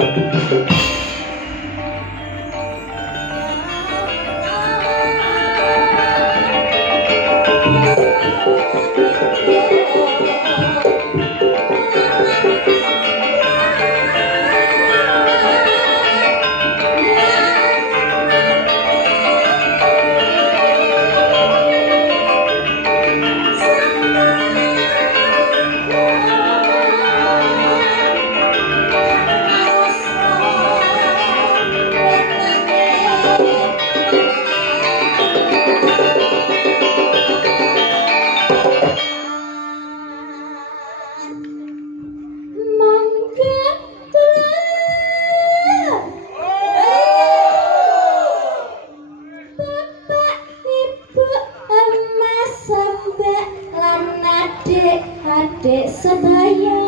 Adik sebaya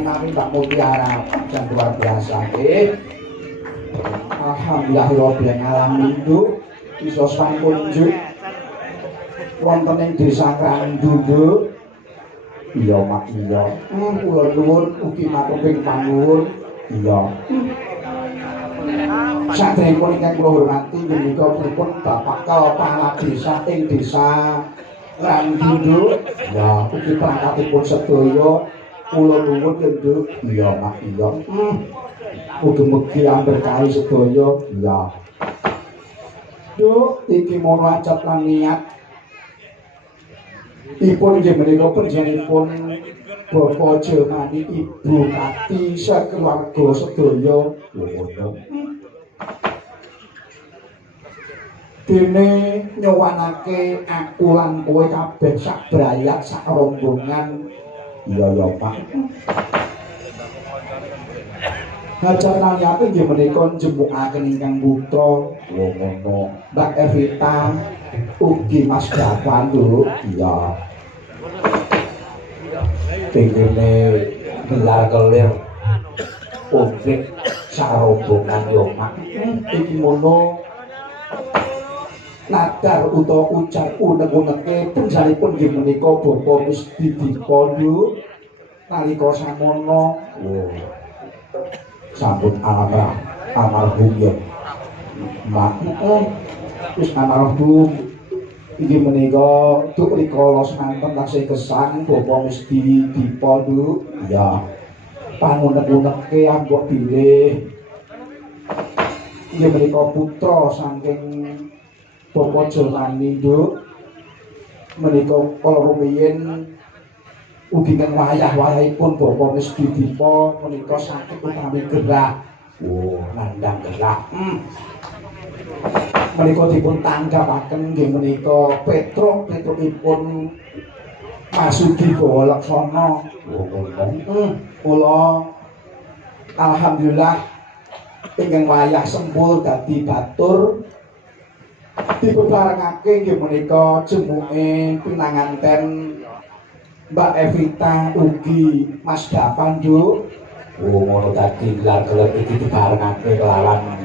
mami Mbak Mutiara yang luar biasa alhamdulillahirabbil alamin nduk iso sampun njuk wonten ing desa Krandunduk iya mak iya kula nuwun ugi matur panuwun iya saderengipun ingkang kula hormati menika pripun Bapak Kepala Desa ing desa Krandunduk ya ugi perangkatipun sedaya kula nuwun nduk iya mak iya mugi-mugi amberkahi sedaya iya Duk iki mono acat lan niat ipun nggih menika panjenenganipun Bapak Jelmani Ibu Kati sakeluarga sedaya ngono. Dene nyowanake aku lan kowe kabeh sak brayat sak rombongan iya ya Pak. Hajar naliyake nggih menika njembukaken ingkang putra ngono. Mbak Evita ugi Mas Dapan lho iya. Pengene gelar kelir objek sarombongan yo mak iki mono nadar utawa ujar unek-uneke panjenenganipun nggih menika Bapak Misdi Dipondo nalika samono sampun almarhum ya mak wis almarhum inggih menika duk rikala semanten taksih gesang Bapak Misdi Dipondo ya pangunek-uneke ambok bilih inggih menika putra saking Bapak Jelmani nduk menika kala rumiyin ugi kan wayah-wayahipun Bapak Misdi Dipo menika sakit utami gerah nandang gerah menika dipun tanggapaken nggih menika Petrukipun Masudi Bawa Laksana kula alhamdulillah ingkang wayah sempul dadi batur dipun barengake nggih menika jemuke pinanganten Mbak Evita ugi Mas Dapan nduk ngono dadi gelar-gelar iki dibarengake kelawan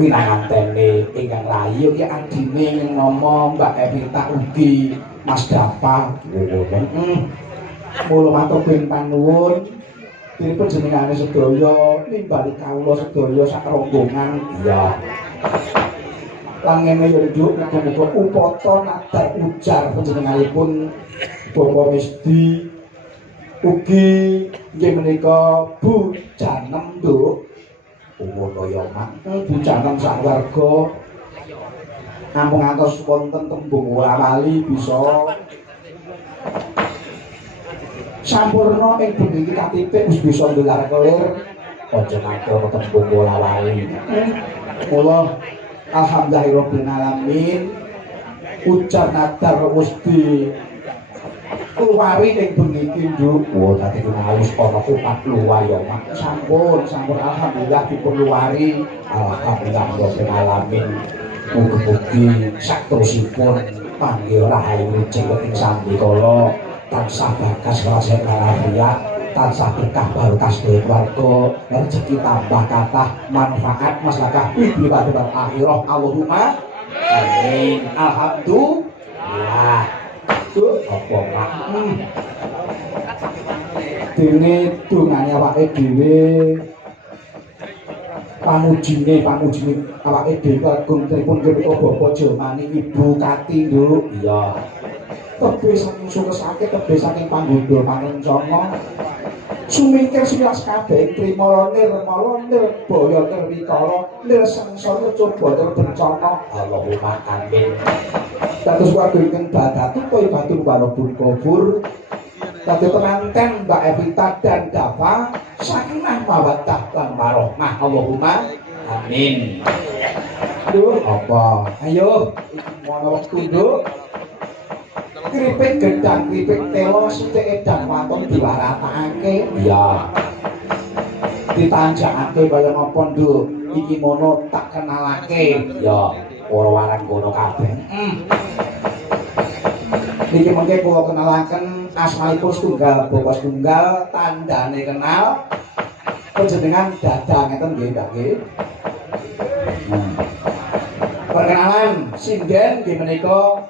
pinangantene ingkang rayi iki adine nama Mbak Evita ugi Mas Dapan kula matur panuwun dipun jenengane sedaya nimbali kawula sedaya sak rombongan iya lan ngene ya nduk muga-muga upata nadar ujar panjenenganipun Bapak Misdi ugi nggih menika Bu Janem nduk ngono ya mak Bu Janem sak warga namung ngantos wonten tembung wali bisa sampurna ing bengi KTP wis bisa gelar kelir aja ngatur tembung wali kula alhamdulillahirabbil alamin ujar nadar Gusti keluari ing bengi iki nduk dadi wis ana kupat luwar ya mak sampun alhamdulillah dipunluwari alhamdulillahirabbil alamin mugi-mugi saterusipun panggih rahayu cengkok ing sandikala tansah bagas rahasia kalafiat tansah berkah barokah keluarga rezeki tambah kathah manfaat maslahah pribadi dan akhirah Allahumma amin alhamdulillah apa mak dene dungane awake dhewe pamujine awake dhewe kagum tripun kenika Bapak Jelmani Ibu Kati nduk iya tebih saking sukesake tebih saking panggoda parencana sumingkir silas kabeh trimala nirmala nirbaya nirwikara nirsangsara coba terbencana Allahumma amin dados warga ingkang badatu kaya batu walebur kubur dadi penganten Mbak Evita dan Dava sakinah mawaddah lan warahmah Allahumma amin duh apa ayo mono wektu nduk kripik gedang kripik telo sithik edang waton diwaratakake iya ditanjakake kaya napa nduk iki mono tak kenalake iya ora warang kono kabeh Niki mengke kula kenalaken asmanipun setunggal bapak setunggal tandane kenal panjenengan dadang ngeten nggih Mbak nggih. Perkenalan sinden nggih menika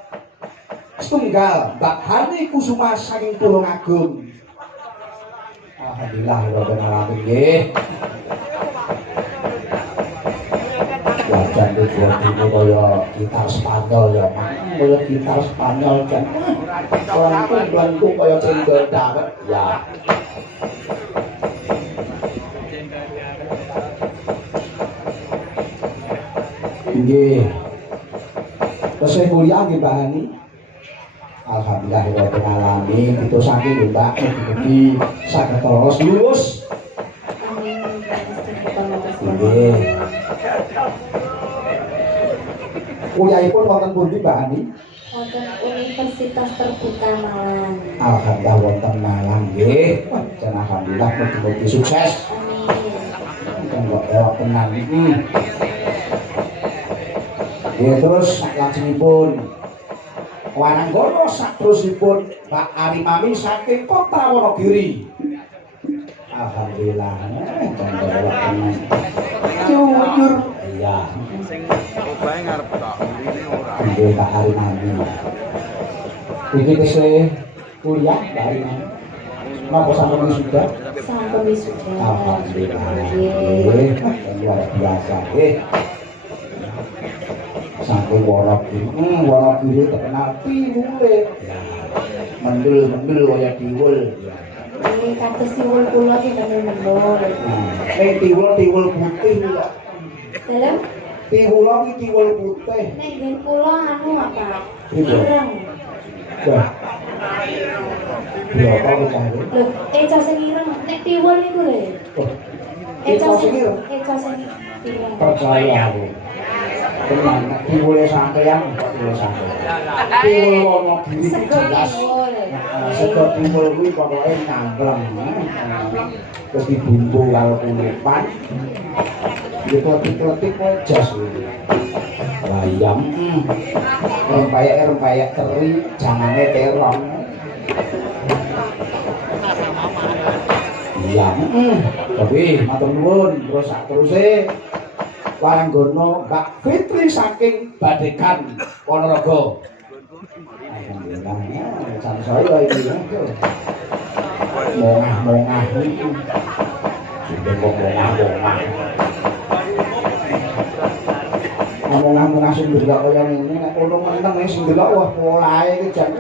setunggal Mbak Hani Kusuma saking Tulungagung. Alhamdulillah kula kenalaken nggih. Wajan itu kaya gitar Spanyol ya, kaya gitar Spanyol kan. Langkung kaya cendol dawet ya. Nggih. Tesih kuliah nggih Mbak Hani. Alhamdulillah kula ngalami itu saking Mbak mugi saged terus lulus. Nggih. Kuliahipun wonten pundi Mbak Hani? Wonten Universitas Terbuka Malang. Alhamdulillah wonten Malang nggih. Jan alhamdulillah mugi sukses. Amin. Kanggo ewak tenan. Ya terus lajengipun Wananggana saterusipun Pak Arimami saking Kota Wonogiri. Alhamdulillah. Kanggo ewak tenan. Jujur. Iya. Sing obahe ngarep tok, mrene ora. Nggih Pak Arimami. Iki tesih kuliah Pak Arimami. Napa sampun sudah? Sampun wisuda. Alhamdulillah. Nggih. Luar biasa. Sampai Wonogiri terkenal tiwule. Mendel kaya tiwul. Nggih, kados tiwul kula ki mendel-mendel. Tiwul putih kok. Dalam Tiwul iki tiwul putih. nek ngen kula anu apa? Iya. Ireng. Wah. Ya apa cah iki? Lho, eca sing ireng nek tiwul niku lho. Eca sing ireng? Eca sing ireng. Percaya aku. Tenan nek tiwule sampeyan kok tiwul sampeyan. Tiwul Wonogiri iki Sego jelas. tiwul. Sego tiwul kuwi pokoke nangkleng. Terus dibumbu karo kulipan. Dikletik-kletik kok jas kuwi. Bayam. Rempeyek teri, jangane terong. Iya, tapi matur nuwun terus sateruse Wananggana Mbak Fitri saking Badekan Ponorogo. Alhamdulillah, can saya iki ya. Mongah iki. Sudah mongah. Ngomong-ngomong sing ndelok kaya ngene nek ulung menteng sing ndelok wah polahe iki jan.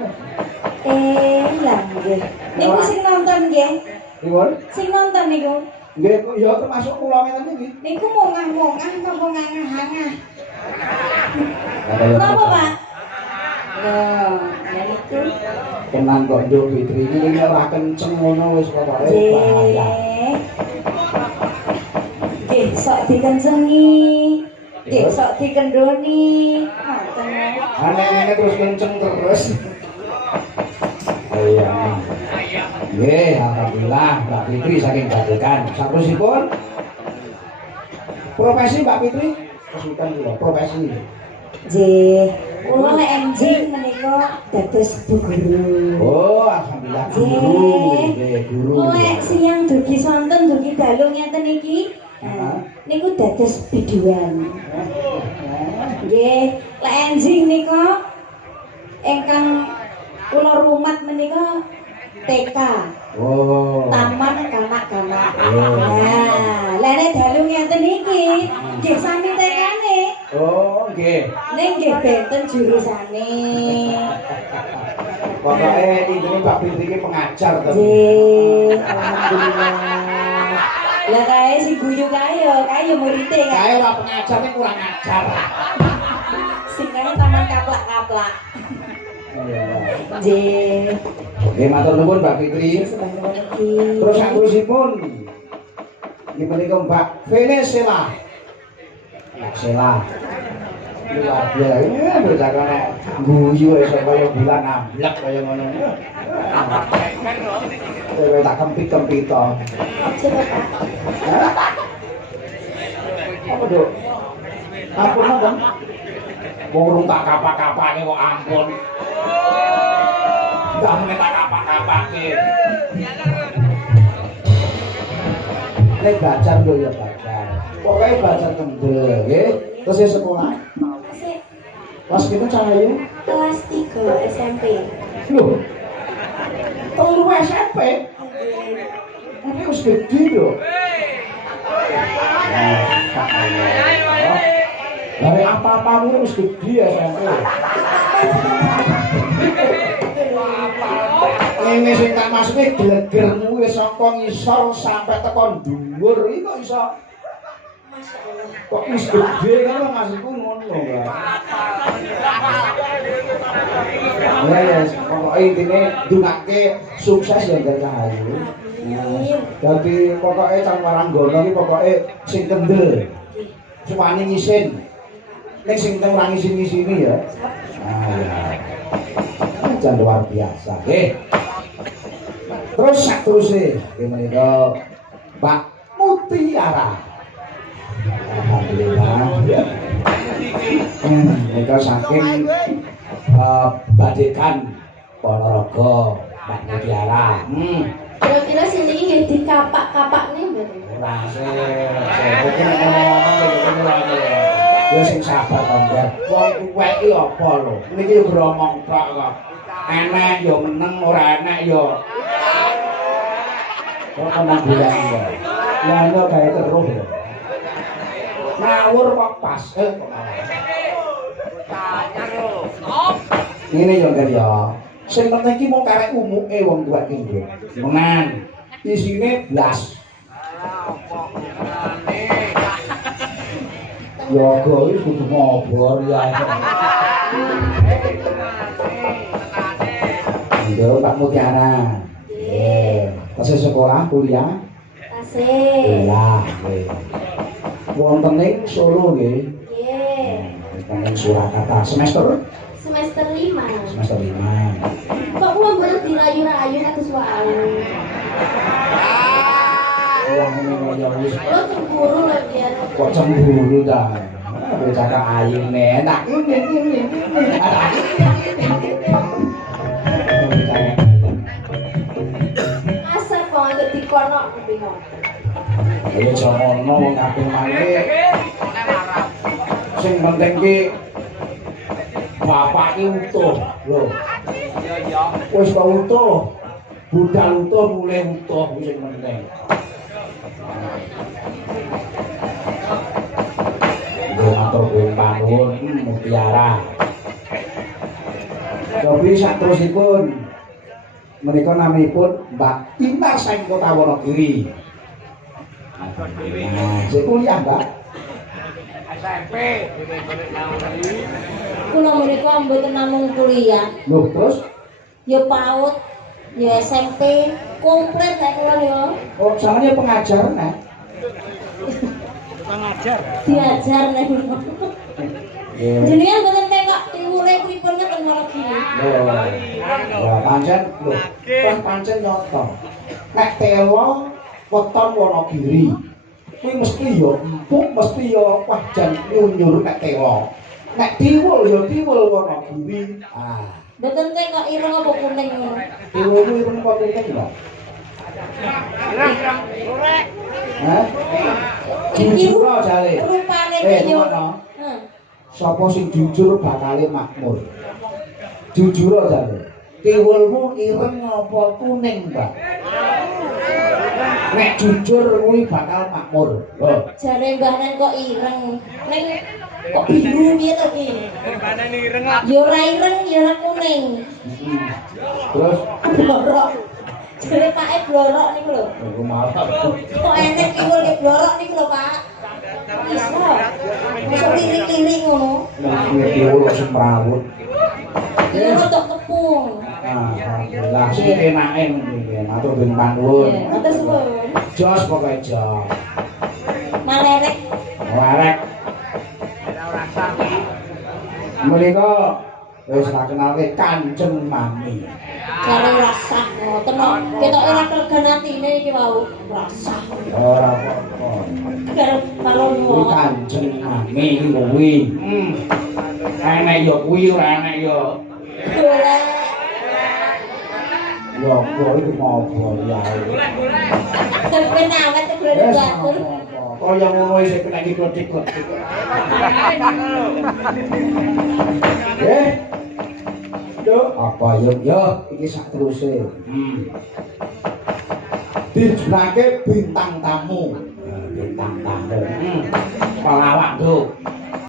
Lah nggih. Niku sing nonton nggih. Pripun? Sing nonton niku. Nggih ya termasuk kula ngene iki. Niku mongah-mongah napa ngangah-angah? Napa, Pak? Loh, ya niku. Tenan kok Nduk Fitri iki nek ora kenceng ngono wis pokoke bahaya. Nggih, sok dikencengi. Nggih, sok dikendoni. Ngoten. Aneh-aneh terus kenceng terus. Iya. Nggih, alhamdulillah Mbak Fitri saking Badekan. Saterusipun profesi Mbak Fitri kesulitan kula profesi. Nggih, kula lek enjing menika dados bu guru. Oh, alhamdulillah guru. Nggih, guru. Lek siang dugi sonten dugi dalu ngeten iki. Niku dados biduan. Nggih, lek enjing nika ingkang kula rumat menika TK. Oh. Taman kanak-kanak. Nah, lek nek dalu ngeten iki nggih sami TK-ne. Oh, nggih. Ning nggih benten jurusane. Pokoke intine Mbak Fitri iki pengajar to. Nggih, alhamdulillah. Lah kae si guyu kae murite kae. Kae ora pengajar ning kurang ajar. Sing kae taman kaplak-kaplak. Iya. Nggih. Nggih matur nuwun Mbak Fitri. Terus saterusipun nggih menika Mbak Venezuela. Mbak Sela. Luar biasa, bocah kono guyu iso kaya bulan amblek kaya ngono. Kowe tak kempit-kempit to. Aja Pak. Apa, Duk? Ampun, Bang. Wong urung tak kapak-kapake kok ampun. Enggak mung tak kapak-kapake. Nek bacar lho ya bacar. Pokoke bacar kendel, nggih. Terus sekolah. Asik. Pas kita cahaya. Kelas 3 SMP. Loh. Telu SMP. Tapi wis gede lho. Dari apa-apamu wis gede SMP. Ini sing tak maksudnya gelegermu wis saka ngisor sampai tekan dhuwur iki kok iso kok wis gede kan maksudku ngono ya. Ya pokoke intine ndungake sukses ya Ngger Cahayu. Dadi pokoke Cang Waranggana iki pokoke sing kendel. Suwane ngisin. Ning sing teng ora ngisin-ngisini ya. Jan luar biasa, nggih. Terus saterusé nggih menika Mbak Mutiara. Alhamdulillah. Menika saking Badekan Ponorogo Mbak Mutiara. Kira-kira sini nggih dikapak-kapak nih mboten? Ora sih. Mungkin ngomong ya sing sabar to, Mbak. Wong kuwek iki apa lho? Niki yo gromong tok kok. Enek yo meneng ora enek yo. Kok ana bilang ya. Lah ana gawe terus lho. Ngawur kok pas. Kok ini yo Ngger ya. Sing penting ki mung karek umuke wong tuwek ki nggih. Menan. Isine blas. Ya kok iki kudu ngobor ya. Yo Pak Mutiara. Nggih. Tasih sekolah kuliah? Tasih. Iya, nggih. Wonten ing Solo nggih. Nggih. Wonten ing Surakarta semester Semester 5. semester 5. Kok kula mboten dirayu-rayu kados wae. Wong ngono ya wis Kula cemburu lho biyen. kok cemburu ta. Becaka ayune enak. Asal kok untuk dikono bingung. Ayo jamono wong kaping mangke. Sing penting ki bapak ki utuh lho. Wis kok utuh. Budal utuh mulai utuh sing penting. Matur panuwun Mutiara. Tapi saterusipun menika naminipun Mbak Tina saking Kota Wonogiri. Nah, sik kuliah, Mbak. SMP. Kula menika mboten namung kuliah, Loh, terus ya PAUD, ya SMP, komplit nek kula ya. oh sampeyan pengajar nah. Diajar nek kula. Nggih. Jenengan mboten kok diwule pripun ngeten malah gini. Lho, pancen lho, kan pancen nyoto. Nek tewa weton Wonogiri. Kuwi mesti ya empuk, mesti ya wah jan nyunyur nek tewa. Nek tiwul ya tiwul Wonogiri. Ah, Mboten kok ireng apa kuning ngono. tiwulmu ireng apa kuning, Mbak? Hah? Jujur aja jale. Rupane kaya ngono. Sapa sing jujur bakale makmur. Jujur aja jale. Tiwulmu ireng apa kuning, Mbak? Nek jujur kuwi bakal makmur. Lho, Jare Mbah Nen kok ireng. Ning kok biru piye to ki? Ya ora ireng ya ora kuning. terus Blorok. Jare pake blorok niku lho. aku marah. Kok enek tiwul ki blorok niku lho, Pak. Iso. Iso lirik-lirik ngono. Nek kuwi tiwul sing merawut. Iki rodok tepung. Nah, alhamdulillah sing enake ngene. Matur ben panuwun. Matur suwun. Jos pokoke jos. Malerek. Warek. Menika wis tak kenalke Kanjeng Mami. Jare rasah ngoten kok. Ketoke ora klegan atine iki wau. Rasah. Ora apa-apa. Karo karo Kuwi wong. Kanjeng Mami kuwi. Enek ya kuwi ora enek ya. Golek. Ya kok iki ngopo ya. Terkenal kan terkenal batur. Kaya ngono isih kena iki klotik-klotik. Yo, apa yo iki sak teruse. Dijunake bintang tamu. Bintang tamu. Pelawak, Nduk.